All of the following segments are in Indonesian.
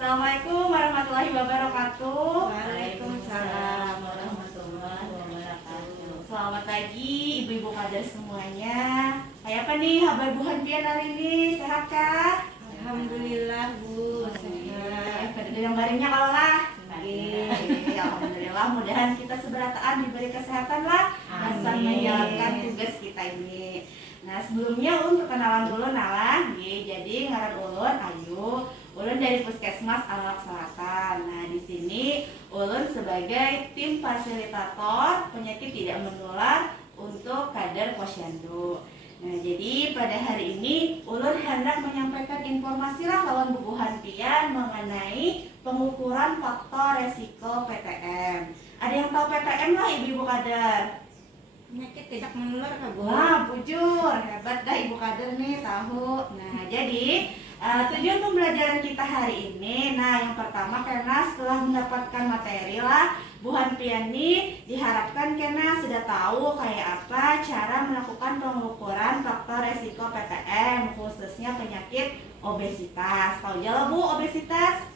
Assalamualaikum warahmatullahi wabarakatuh. Waalaikumsalam warahmatullahi wabarakatuh. Selamat pagi ibu-ibu kader semuanya. Kayak apa nih kabar Bu Hanpian hari ini? Sehat kah? Alhamdulillah Bu, Sehat. sehat. Pada gambarnya kalau lah. Alhamdulillah, mudahan kita seberataan diberi kesehatan lah dan Amin. menjalankan tugas kita ini. Nah, sebelumnya Ulun perkenalan dulu nalah. Jadi ngaran Ulun Ayu. Ulun dari Puskesmas Alak Selatan. Nah, di sini Ulun sebagai tim fasilitator penyakit tidak menular untuk kader Posyandu. Nah, jadi pada hari ini Ulun hendak menyampaikan informasi lah lawan Bu Hanpian mengenai pengukuran faktor resiko PTM. Ada yang tahu PTM lah ibu-ibu kader? Penyakit tidak menular Kak Bu? Wah, bujur, hebat dah ibu kader nih tahu. Nah, jadi tujuan pembelajaran kita hari ini, nah yang pertama karena setelah mendapatkan materi lah, Bu Hanpian nih diharapkan karena sudah tahu kayak apa cara melakukan pengukuran faktor resiko PTM khususnya penyakit obesitas. Tahu aja lah Bu obesitas?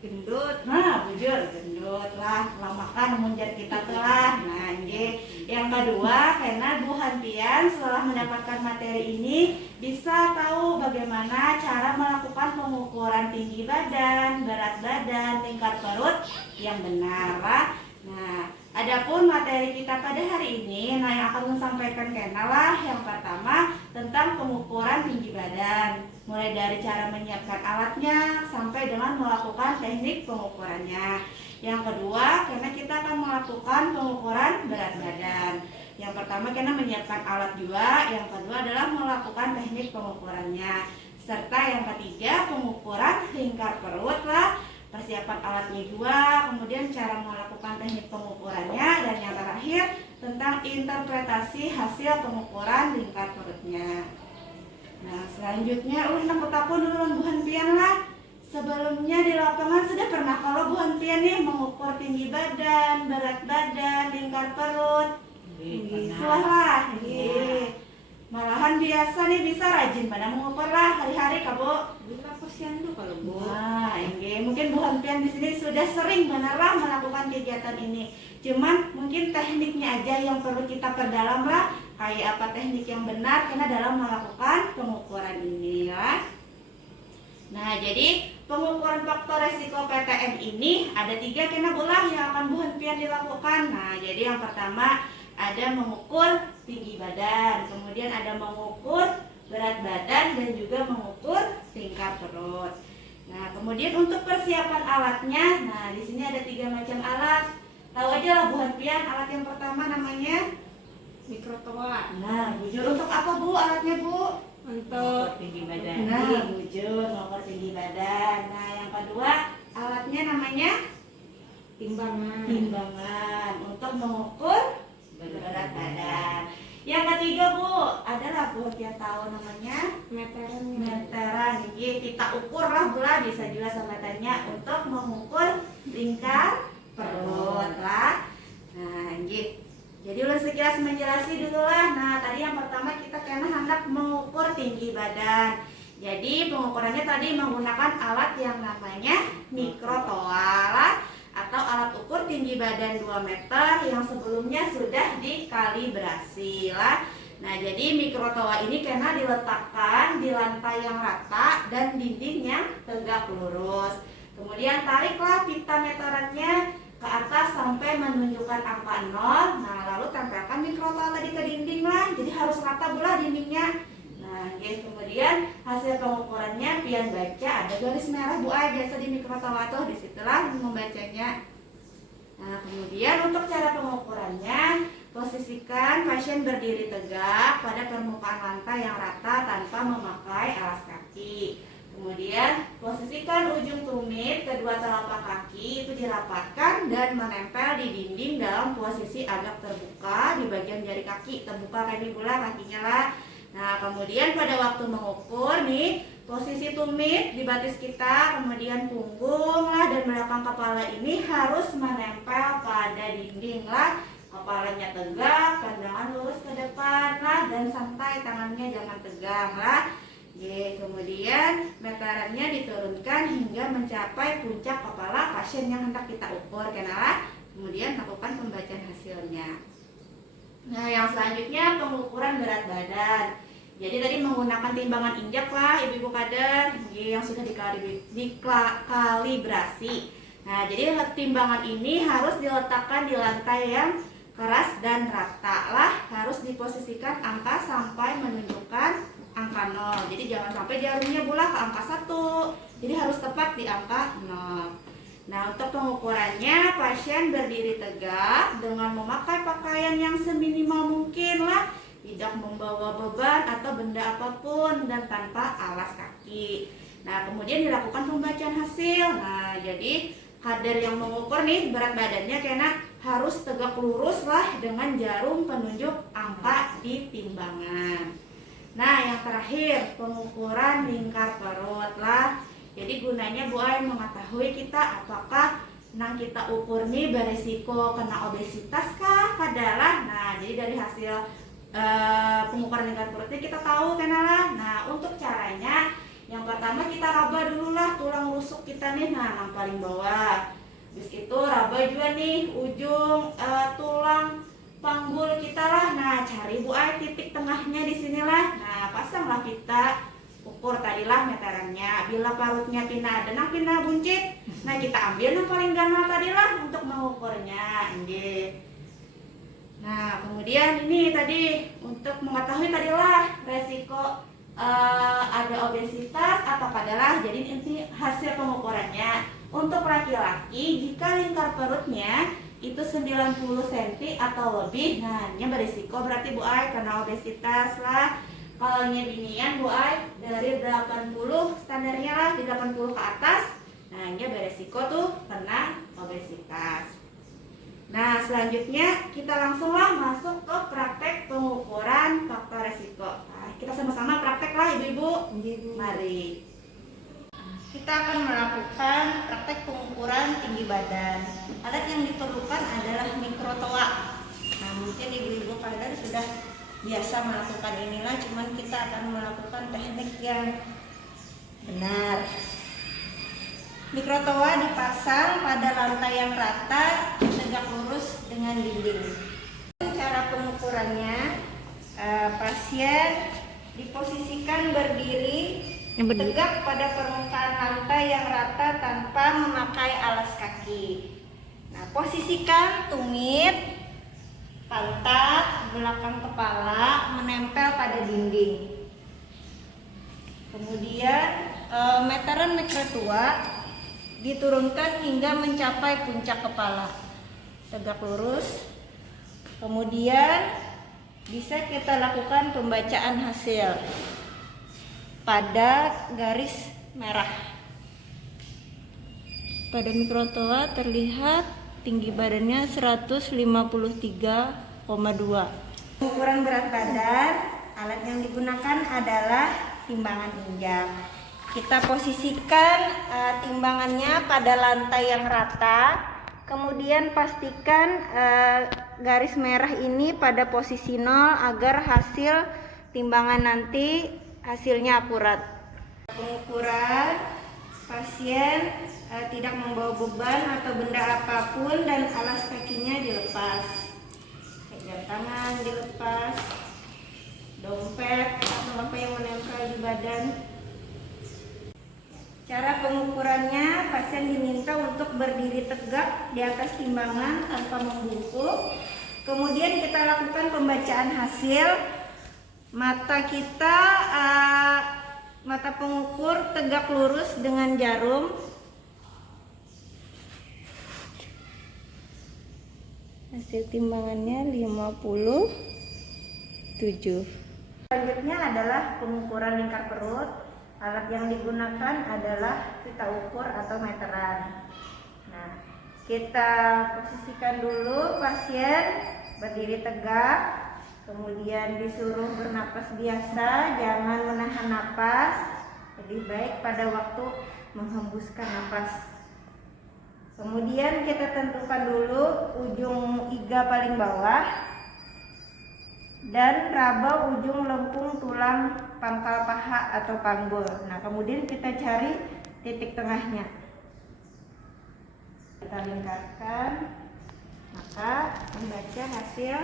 Gendut. Nah, bujur gendut lah, makan menjar kita telah. Nah, ini yang kedua, karena Bu Hanpian setelah mendapatkan materi ini bisa tahu bagaimana cara melakukan pengukuran tinggi badan, berat badan, tingkat perut yang benar lah. Nah, adapun materi kita pada hari ini, nah yang akan sampaikan kena lah yang pertama tentang pengukuran tinggi badan. Mulai dari cara menyiapkan alatnya sampai dengan melakukan teknik pengukurannya. Yang kedua, karena kita akan melakukan pengukuran berat badan. Yang pertama karena menyiapkan alat juga, yang kedua adalah melakukan teknik pengukurannya. Serta yang ketiga, pengukuran lingkar perut lah, persiapan alatnya juga, kemudian cara melakukan teknik pengukurannya, dan yang terakhir tentang interpretasi hasil pengukuran lingkar perutnya. Nah, selanjutnya ulun takut-takut dulu Bu Hanpian lah. Sebelumnya di lapangan sudah pernah kalau Bu Hanpian nih mengukur tinggi badan, berat badan, lingkar perut. Suah lah. Malahan biasa nih bisa rajin pada mengukur lah hari-hari Kak Bu. Bila Posyandu kalau Bu. Nah, mungkin Bu Hanpian di sini sudah sering benar lah melakukan kegiatan ini. Cuman mungkin tekniknya aja yang perlu kita perdalam lah. Kayak apa teknik yang benar karena dalam melakukan pengukuran ini ya. Nah, jadi pengukuran faktor resiko PTM ini ada 3 kena bola yang akan Bu Hanpian dilakukan. Nah, jadi yang pertama ada mengukur tinggi badan, kemudian ada mengukur berat badan dan juga mengukur tingkat perut. Nah, kemudian untuk persiapan alatnya, nah di sini ada 3 macam alat. Tahu aja lah Bu Hanpian, alat yang pertama namanya Mikrotoa. nah, bujur untuk apa Bu alatnya Bu? Untuk tinggi badan. Nah, bujur mengukur tinggi badan. Nah, yang kedua alatnya namanya timbangan untuk mengukur berat badan. Yang ketiga Bu, adalah Bu yang tahu namanya meteran. Ini kita ukur lah Bu lah, bisa juga sama tanya untuk mengukur lingkar perut lah. Nah, gitu. Jadi ulun sekilas menjelaskan dulu lah. Nah, tadi yang pertama kita kena hendak mengukur tinggi badan. Jadi pengukurannya tadi menggunakan alat yang namanya mikrotoa lah, atau alat ukur tinggi badan 2 meter yang sebelumnya sudah dikalibrasi lah. Nah, jadi mikrotoa ini kena diletakkan di lantai yang rata dan dinding yang tegak lurus. Kemudian tariklah pita meterannya ke atas sampai menunjukkan angka 0. Nah, lalu tempelkan mikrotoa tadi ke dinding lah. Jadi harus rata pula dindingnya. Nah, kemudian hasil pengukurannya pian baca ada garis merah Bu Ay biasa di mikrotoa tuh, disitulah membacanya. Nah, kemudian untuk cara pengukurannya, posisikan pasien berdiri tegak pada permukaan lantai yang rata tanpa memakai alas kaki. Kemudian posisikan ujung tumit kedua telapak kaki itu dirapatkan dan menempel di dinding dalam posisi agak terbuka di bagian jari kaki, terbuka kayak ini pula kakinya lah. Nah, kemudian pada waktu mengukur nih, posisi tumit di batis kita, kemudian punggung lah dan belakang kepala ini harus menempel pada dinding lah. Kepalanya tegak, pandangan lurus ke depan lah dan santai, tangannya jangan tegang lah. Kemudian meterannya diturunkan hingga mencapai puncak kepala pasien yang hendak kita ukur. Kemudian lakukan pembacaan hasilnya. Nah, yang selanjutnya pengukuran berat badan. Jadi tadi menggunakan timbangan injak lah ibu-ibu kader yang sudah dikalibrasi. Nah, jadi timbangan ini harus diletakkan di lantai yang keras dan rata lah, harus diposisikan angka sampai menunjukkan angka 0. Jadi jangan sampai jarumnya bola ke angka 1. Jadi harus tepat di angka 0. Nah, untuk pengukurannya pasien berdiri tegak dengan memakai pakaian yang seminimal mungkin lah, tidak membawa beban atau benda apapun dan tanpa alas kaki. Nah, kemudian dilakukan pembacaan hasil. Nah, jadi kader yang mengukur nih berat badannya harus tegak lurus lah dengan jarum penunjuk angka di timbangan. Nah, yang terakhir pengukuran lingkar perut lah. Jadi gunanya Bu Ai mengetahui kita apakah kita ukur nih beresiko kena obesitas kah kadalah. Nah, jadi dari hasil pengukuran lingkar perutnya kita tahu kenalan. Nah, untuk caranya yang pertama kita raba dulu lah tulang rusuk kita nih, yang paling bawah. Habis itu raba juga nih ujung tulang panggul kita lah. Nah, cari Bu Ai titik tengahnya di sinilah. Nah, pasanglah kita ukur tadilah meterannya. Bila parutnya pindah ada pindah buncit, nah kita ambil yang paling ganal tadilah untuk mengukurnya. Nah, kemudian ini tadi untuk mengetahui tadilah resiko ada obesitas atau adalah. Jadi ini hasil pengukurannya. Untuk laki-laki jika lingkar perutnya itu 90 cm atau lebih, nah ini berisiko berarti Bu Ai karena obesitas lah. Kalau binian Bu Ai dari 80 standarnya lah, di 80 ke atas, nah ini berisiko tuh kena obesitas. Nah, selanjutnya kita langsunglah masuk ke praktek pengukuran faktor resiko. Nah, kita sama-sama praktek lah ibu-ibu. Mari. Kita akan melakukan praktek pengukuran tinggi badan. Alat yang diperlukan adalah mikrotoa. Nah, mungkin ibu-ibu kalian sudah biasa melakukan inilah, cuman kita akan melakukan teknik yang benar. Mikrotoa dipasang pada lantai yang rata, tegak lurus dengan dinding. Cara pengukurannya, pasien diposisikan berdiri tegak pada permukaan lantai yang rata tanpa memakai alas kaki. Nah, posisikan tumit, pantat, belakang kepala menempel pada dinding. Kemudian meteran mikrotoa diturunkan hingga mencapai puncak kepala, tegak lurus. Kemudian bisa kita lakukan pembacaan hasil pada garis merah. Pada mikrotoa terlihat tinggi badannya 153,2. Ukuran berat badan, alat yang digunakan adalah timbangan injak. Kita posisikan timbangannya pada lantai yang rata, kemudian pastikan garis merah ini pada posisi 0 agar hasil timbangan nanti hasilnya akurat. Pengukuran pasien tidak membawa beban atau benda apapun dan alas kakinya dilepas. Jam tangan dilepas, dompet atau apa yang menempel di badan. Cara pengukurannya, pasien diminta untuk berdiri tegak di atas timbangan tanpa membungkuk. Kemudian kita lakukan pembacaan hasil. Mata pengukur tegak lurus dengan jarum. Hasil timbangannya 57. Selanjutnya adalah pengukuran lingkar perut. Alat yang digunakan adalah kita ukur atau meteran. Nah, kita posisikan dulu pasien berdiri tegak, kemudian disuruh bernapas biasa, jangan menahan napas. Lebih baik pada waktu menghembuskan napas. Kemudian kita tentukan dulu ujung iga paling bawah. dan raba ujung lengkung tulang pangkal paha atau panggul. Nah, kemudian kita cari titik tengahnya. Kita lingkarkan, maka membaca hasil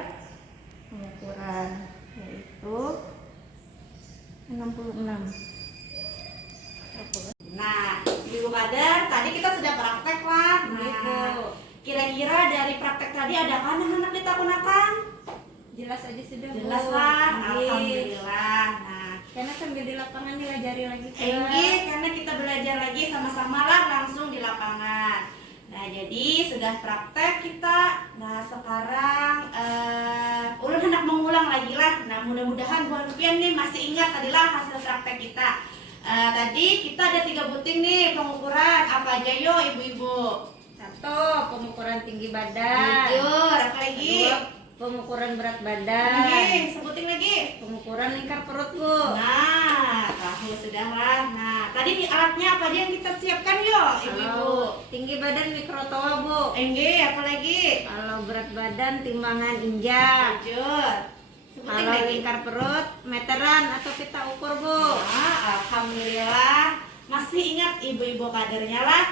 pengukuran yaitu 66. Nah, Ibu Kader, tadi kita sudah praktek lah. Nah, kira-kira dari praktek tadi adakah anak-anak ditakun-akan? Jelas aja sudah, Bu. Jelas lah, Nggih. alhamdulillah. Nah, Karena sambil di lapangan dilajari lagi. karena kita belajar lagi sama-sama lah langsung di lapangan. Nah, jadi sudah praktek kita. Nah, sekarang ulun hendak mengulang lagi lah. Nah, mudah-mudahan Bu Alfian nih masih ingat tadilah hasil praktek kita. Tadi kita ada 3 buting nih pengukuran. Apa aja yo ibu-ibu? 1. Pengukuran tinggi badan. Jujur, apa lagi? 2. Pengukuran berat badan. Lagi, sebutin lagi. Pengukuran lingkar perut, Bu. Nah, tahu sudah lah. Nah, tadi nih alatnya apa aja yang kita siapkan yo, ibu-ibu? Kalau tinggi badan mikrotoa, Bu. Apa lagi? Kalau berat badan timbangan injak. Jujur. Sebutin Kalau lagi. lingkar perut meteran atau pita ukur, Bu. Nah, alhamdulillah masih ingat ibu-ibu kadernya lah.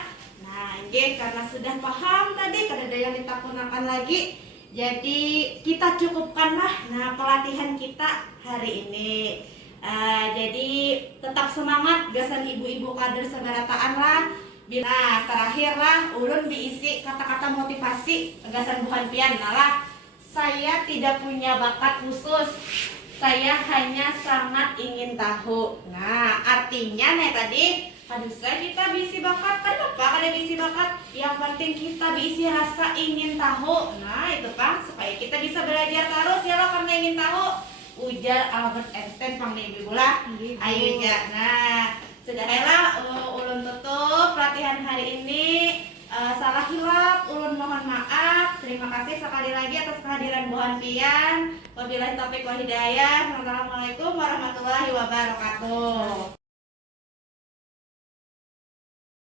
Nah, karena sudah paham tadi, kada ada yang ditakunakan lagi. Jadi kita cukupkanlah nah pelatihan kita hari ini. Jadi tetap semangat gasan ibu-ibu kader seberataan lah. Nah, terakhir lah ulun diisi kata-kata motivasi gasan bukan pian lah. Saya tidak punya bakat khusus. Saya hanya sangat ingin tahu. Nah, artinya nih tadi, harusnya kita bisi bakat. Kenapa kada bisi bakat? Yang penting kita bisi rasa ingin tahu. Nah, itu Pak, supaya kita bisa belajar terus ya lo karena ingin tahu. Ujar Albert Einstein pang ibu lah. Ayo ya. Nah, sudah lah ulun tutup pelatihan hari ini. Salah hilap, ulun mohon maaf. Terima kasih sekali lagi atas kehadiran Bu Hanfian. Wabillahi taufiq wal hidayah. Wassalamualaikum warahmatullahi wabarakatuh.